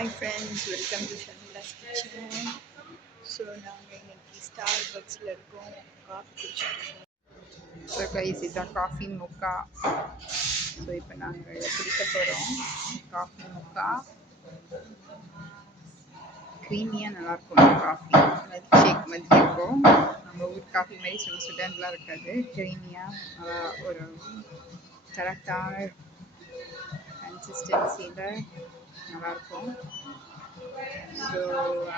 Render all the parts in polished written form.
Hi friends, welcome to Sharmila's Kitchen. So நாங்கள் இன்னைக்கு star பக்ஸில் இருக்கோம், காஃபி குடிச்சிட்ருக்கோம். ஸோ கைஸ் இதுதான் காஃபி மொக்கா. ஸோ இப்போ நாங்கள் இதை குடிக்க போகிறோம். காஃபி மொக்கா க்ரீமியாக நல்லாயிருக்கும். காஃபி மில்க் ஷேக் மாதிரி இருக்கும். நம்ம ஊர் காஃபி மாதிரி சுடன்லாம் இருக்காது. க்ரீமியாக ஒரு கரெக்டான கன்சிஸ்டன்சியில் நல்லாயிருக்கும். So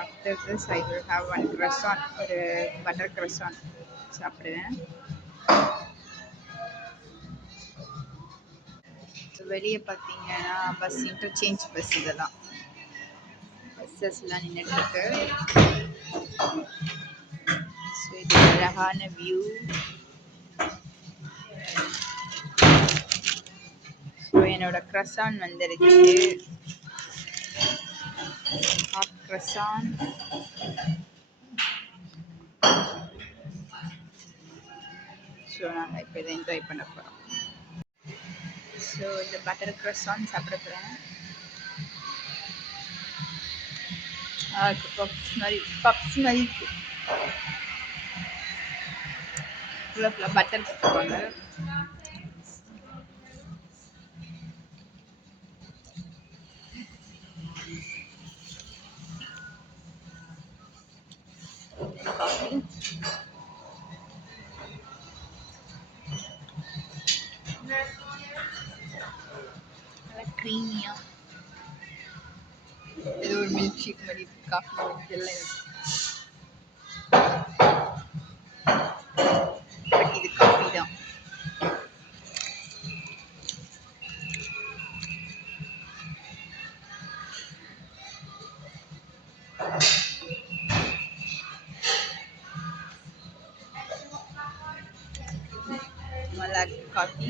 after this I will have one croissant or a butter croissant சாப்பிடுவேன். வெளியே பார்த்தீங்கன்னா பஸ் இன்டர்சேஞ்ச் பஸ், இதெல்லாம் பஸ்ஸஸ்லாம் நின்றுட்டுருக்கு. ஸோ இது அழகான வியூ. ஸோ என்னோட croissant வந்துருச்சு. Hot croissant. ஸோ நாங்கள் இப்போ இதை என்ஜாய் பண்ண போகிறோம். ஸோ இந்த பட்டர் croissant சாப்பிட போகிறேன். பப்ஸ் மாதிரி இருக்கு. ஃபுல்லாக பட்டர் போட்டுருவாங்க. காஃபி நல்லா க்ரீமியாக, இது ஒரு மில்க் ஷேக் மாதிரி இருக்கு. காஃபி இதெல்லாம் இருக்கு. பட் இது காஃபி தான். நல்லா இருக்கு காஃபி.